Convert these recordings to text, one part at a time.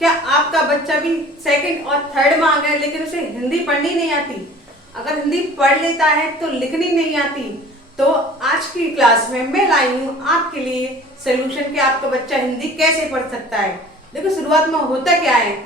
क्या आपका बच्चा भी सेकंड और थर्ड में आ गया लेकिन उसे हिंदी पढ़नी नहीं आती? अगर हिंदी पढ़ लेता है तो लिखनी नहीं आती, तो आज की क्लास में मैं लाई हूँ आपके लिए सोल्यूशन कि आपका बच्चा हिंदी कैसे पढ़ सकता है। देखो, शुरुआत में होता क्या है,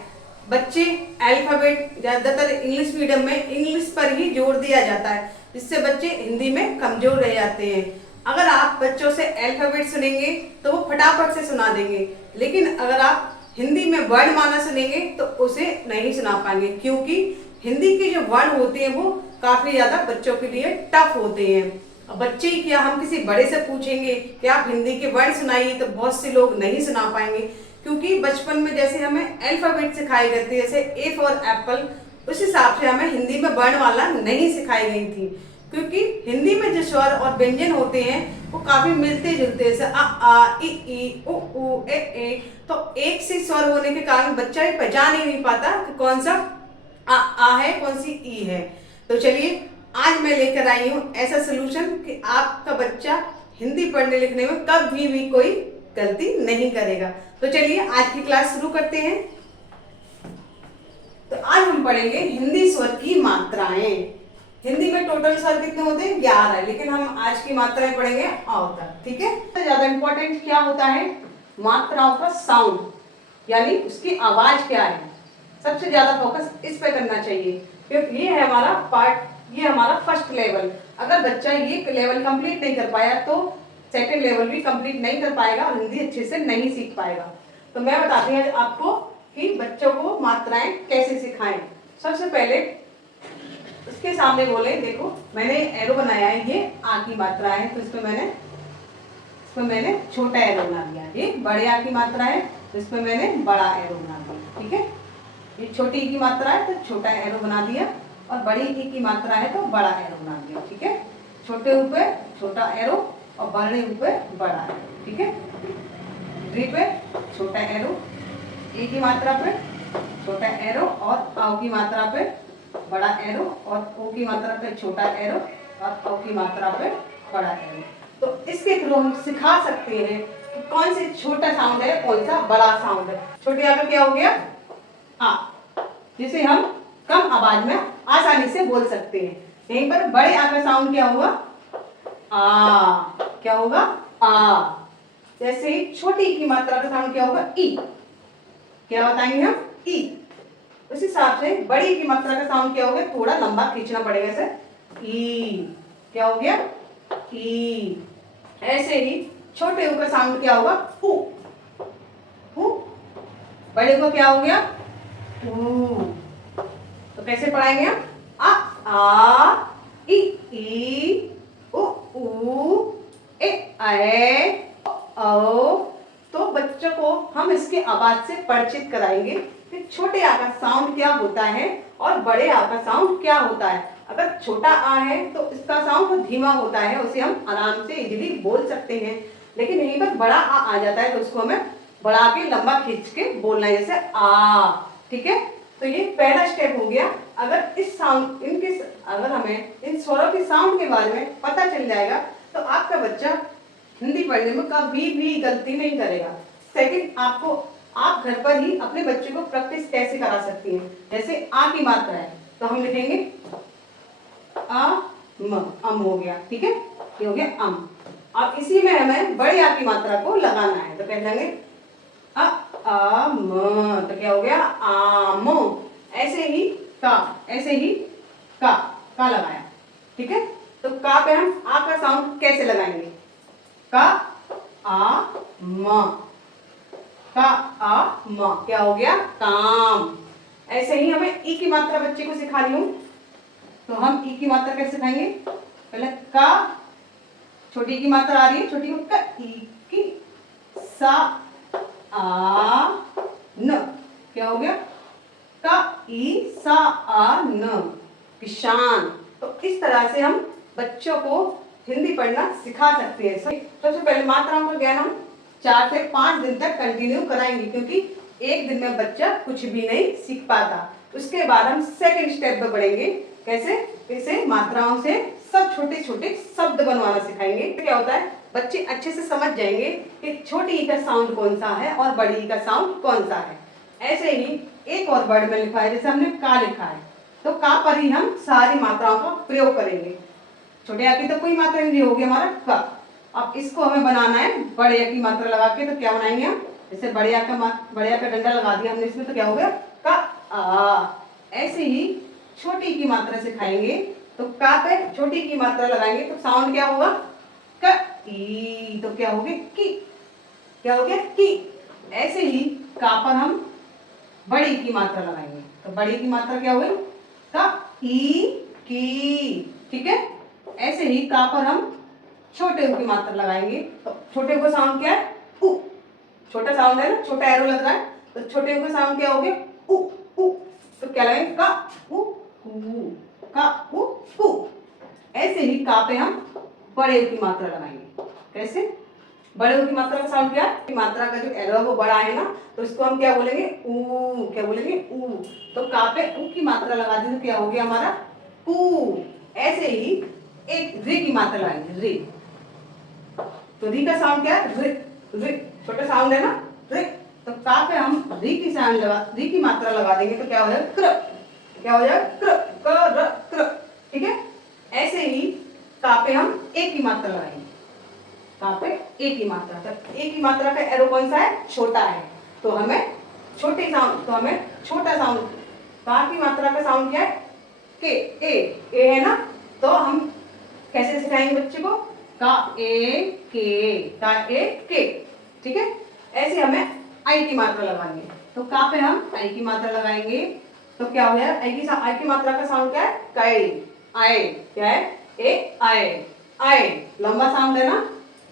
बच्चे अल्फाबेट ज्यादातर इंग्लिश मीडियम में इंग्लिश पर ही जोर दिया जाता है, जिससे बच्चे हिंदी में कमजोर रह जाते हैं। अगर आप बच्चों से अल्फाबेट सुनेंगे तो वो फटाफट से सुना देंगे, लेकिन अगर आप हिंदी में वर्णमाला सुनेंगे तो उसे नहीं सुना पाएंगे, क्योंकि हिंदी के जो वर्ण होते हैं वो काफी ज्यादा बच्चों के लिए टफ होते हैं। अब बच्चे क्या, हम किसी बड़े से पूछेंगे कि आप हिंदी के वर्ण सुनाइए, तो बहुत से लोग नहीं सुना पाएंगे, क्योंकि बचपन में जैसे हमें अल्फाबेट सिखाई गई थी, जैसे ए फॉर एप्पल, उस हिसाब से हमें हिंदी में वर्णमाला नहीं सिखाई गई थी। क्योंकि हिंदी में जो स्वर और व्यंजन होते हैं वो काफी मिलते जुलते हैं, आ ई उ ए। तो एक से स्वर होने के कारण बच्चा ही पहचान ही नहीं पाता कि कौन सा आ है, कौन सी ई है। तो चलिए, आज मैं लेकर आई हूँ ऐसा सोल्यूशन कि आपका बच्चा हिंदी पढ़ने लिखने में कभी भी कोई गलती नहीं करेगा। तो चलिए आज की क्लास शुरू करते हैं। तो आज हम पढ़ेंगे हिंदी स्वर की मात्राएं। हिंदी में टोटल स्वर कितने होते हैं? 11, लेकिन हम आज की मात्राएं पढ़ेंगे अ तक। ठीक है, सबसे ज्यादा इंपॉर्टेंट क्या होता है? मात्राओं का साउंड, यानी उसकी आवाज क्या है। सबसे ज्यादा फोकस इस पे करना चाहिए, क्योंकि ये है हमारा पार्ट, ये हमारा फर्स्ट लेवल। अगर बच्चा ये लेवल कंप्लीट नहीं कर पाया तो सेकंड लेवल भी कंप्लीट नहीं कर पाएगा और हिंदी अच्छे से नहीं सीख पाएगा। तो मैं बताती हूँ आपको कि बच्चों को मात्राएं कैसे सिखाएं। सबसे पहले उसके सामने बोले, देखो मैंने एरो बनाया है, ये आ की मात्रा है, तो इसमें मैंने छोटा एरो बना दिया। ये बड़े आ की मात्रा है, तो इसमें मैंने बड़ा एरो बना दिया। ठीक है, ये छोटी ई की मात्रा है तो छोटा एरो बना दिया, और बड़ी ई की मात्रा है तो बड़ा एरो बना दिया। ठीक है, छोटे ऊपर छोटा एरो और बड़े ऊपर बड़ा एरो। ठीक है, डी पे छोटा एरो, ए की मात्रा पे छोटा एरो, और औ की मात्रा पे बड़ा एरो, और ओ की मात्रा पे छोटा एरो, और औ की मात्रा पे बड़ा एरो। तो इसके थ्रू हम सिखा सकते हैं कि कौन से छोटा साउंड है, कौन सा बड़ा साउंड है। छोटे आ का क्या हो गया? आ, जिसे हम कम आवाज में आसानी से बोल सकते हैं। यहीं पर बड़े आ का साउंड क्या हुआ? आ। क्या होगा? आ। जैसे ही छोटी की मात्रा का साउंड क्या होगा? ई। क्या बताएंगे हम? ई। उस हिसाब से बड़ी की मात्रा का साउंड क्या हो गया? थोड़ा लंबा खींचना पड़ेगा इसे। ई। क्या हो गया? ई। ऐसे ही छोटे ऊ का साउंड क्या होगा? ऊ। ऊ। बड़े को क्या हो गया? ऊ। तो कैसे पढ़ाएंगे हम? आ ई उ ऊ ए औ। तो बच्चों को हम इसके आवाज से परिचित कराएंगे कि छोटे आ का साउंड क्या होता है और बड़े आ का साउंड क्या होता है। अगर छोटा आ है तो इसका साउंड धीमा होता है, उसे हम आराम से इजीली बोल सकते हैं, लेकिन यहीं पर बड़ा आ जाता है तो उसको हमें बढ़ा के लंबा खींच के बोलना है, जैसे आ। ठीक है, तो ये पहला स्टेप हो गया। अगर इस साउंड अगर हमें इन स्वरों के साउंड के बारे में पता चल जाएगा तो आपका बच्चा हिंदी पढ़ने में कभी भी गलती नहीं करेगा। सेकंड, आप घर पर ही अपने बच्चे को प्रैक्टिस कैसे करा सकती हैं। जैसे आ की मात्रा है तो हम लिखेंगे अम हो गया। ठीक है, ये हो गया अम। अब इसी में हमें बड़े आ की मात्रा को लगाना है, तो कह देंगे तो क्या हो गया? आम। ऐसे ही का लगाया। ठीक है, तो का पे हम आ का साउंड कैसे लगाएंगे? का आ म। क्या हो गया? काम। ऐसे ही हमें ई की मात्रा बच्चे को सिखानी हो, तो हम ई की मात्रा कैसे सिखाएंगे? पहले का, छोटी की मात्रा आ रही है, छोटी को ई की सा आ न। क्या हो गया? का ई सा आ न, किसान। तो इस तरह से हम बच्चों को हिंदी पढ़ना सिखा सकते हैं। सबसे पहले मात्राओं का ज्ञान हम 4 से 5 दिन तक कंटिन्यू कराएंगे, क्योंकि एक दिन में बच्चा कुछ भी नहीं सीख पाता। उसके बाद हम सेकंड स्टेप पे बढ़ेंगे, कैसे? इसे मात्राओं से सब छोटे छोटे शब्द बनवाना सिखाएंगे। क्या होता है, बच्चे अच्छे से समझ जाएंगे कि छोटी ई का साउंड कौन सा है और बड़ी ई का साउंड कौन सा है। ऐसे ही एक और वर्ड में लिखा है, जैसे हमने का लिखा है तो का पर ही हम सारी मात्राओं का प्रयोग करेंगे। छोटे आ की तो कोई मात्रा नहीं होगी हमारा का। अब इसको हमें बनाना है बड़े आ की मात्रा लगा के, तो क्या बनाएंगे हम, जैसे बड़े आ का डंडा लगा दिया हमने इसमें, तो क्या हो गया का आ। ऐसे ही छोटी की मात्रा सिखाएंगे, तो का पे छोटी की मात्रा लगाएंगे तो साउंड क्या होगा क ई, तो क्या हो गया की, क्या हो गया की। ऐसे ही का पर हम बड़ी की मात्रा लगाएंगे, तो बड़ी की मात्रा क्या हुई का ई की, ठीक है। ऐसे ही का पर हम छोटे की मात्रा लगाएंगे, तो छोटे का साउंड क्या है उ, छोटा साउंड है ना, छोटा एरो लग रहा है, तो छोटे का साउंड क्या हो गया उ उ, तो क्या लगाएंगे का उ का उ उ। ऐसे ही का पे हम बड़े की मात्रा लगाएंगे, कैसे, बड़े की मात्रा का साउंड क्या है, मात्रा का जो एरो है वो बड़ा है ना, तो इसको हम क्या बोलेंगे ऊ, क्या बोलेंगे ऊ। तो का पे ऊ की मात्रा लगा दी तो क्या हो गया हमारा ऊ। ऐसे ही एक रे की मात्रा लगाएंगे रे, तो री का साउंड क्या है रे, रे छोटा साउंड है ना रे, तो का पे हम री की साउंड लगा, री की मात्रा लगा देंगे तो क्या हो जाएगा क्र, क्या हो जाएगा क्र क र क्र, ठीक है। ऐसे ही का पे हम ए की मात्रा लगाएंगे, का पे ए की मात्रा, तो ए की मात्रा का एरो कौन सा है छोटा है, तो हमें छोटे साउंड, तो हमें छोटा साउंड, का की मात्रा का साउंड क्या है के ए है ना, तो हम कैसे सिखाएंगे बच्चे को का ए के, ठीक है। ऐसे हमें आई की मात्रा लगानी है, तो का पे हम आई की मात्रा लगाएंगे तो क्या हो जाएगा आई की मात्रा का साउंड क्या है कै, आए, क्या है ए आए, आए लंबा साउंड है ना,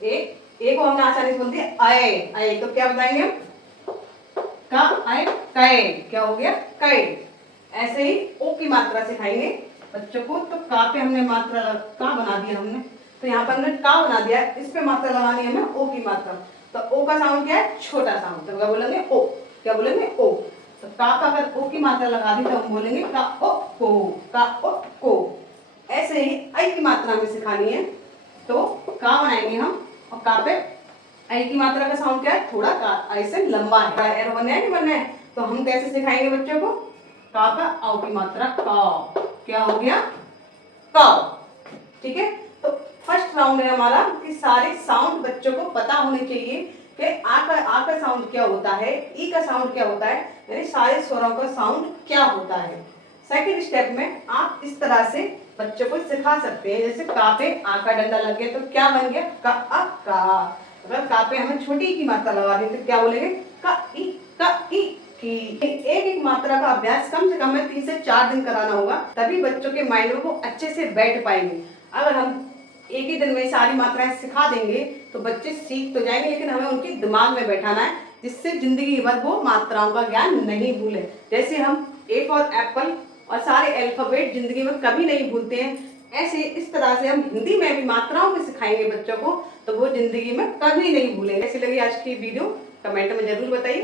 ए को हमने आसानी से बोल दिया आए आए, तो क्या बताएंगे हम का आए कै, क्या हो गया कै। ऐसे ही ओ की मात्रा सिखाएंगे बच्चों को, तो का पे हमने मात्रा का बना दिया हमने, तो यहाँ पर हमने का बना दिया, इस पे मात्रा लगानी है हमें ओ की मात्रा, तो ओ का साउंड क्या है छोटा साउंड, तो क्या बोलेंगे ओ, क्या बोलेंगे ओ। तो का पर अगर ओ की मात्रा लगा दी तो हम बोलेंगे का ओ को, का ओ को। ऐसे ही आई की मात्रा हमें सिखानी है, तो का बनाएंगे हम, और का पे आई की मात्रा का साउंड क्या है थोड़ा का ऐसे लंबा है, एरो बनना है नहीं बनना है, तो हम कैसे सिखाएंगे बच्चों को का का आओ की मात्रा का, क्या हो गया का, ठीक है। तो फर्स्ट राउंड है हमारा कि सारे साउंड बच्चों को पता होने चाहिए कि आ का साउंड क्या होता है, ई का साउंड क्या होता है, यानी सारे स्वरों का साउंड क्या होता है। सेकंड स्टेप में आप इस तरह से बच्चों को सिखा सकते हैं, जैसे का पे आ का डंडा लग गया तो क्या बन गया का आ का, अगर का पे हमें छोटी की मात्रा लगा दी तो क्या बोलेंगे का ई की। एक एक मात्रा का अभ्यास कम से कम हमें 3 से 4 दिन कराना होगा, तभी बच्चों के माइंड में वो अच्छे से बैठ पाएंगे। अगर हम एक ही दिन में सारी मात्राएं सिखा देंगे तो बच्चे सीख तो जाएंगे, लेकिन हमें उनके दिमाग में बैठाना है, जिससे जिंदगी भर वो मात्राओं का ज्ञान नहीं भूले। जैसे हम ए फॉर एप्पल और सारे अल्फाबेट जिंदगी में कभी नहीं भूलते हैं, ऐसे इस तरह से हम हिंदी में भी मात्राओं को सिखाएंगे बच्चों को, तो वो जिंदगी में कभी नहीं भूलेंगे। कैसी लगी आज की वीडियो कमेंट में जरूर बताइए।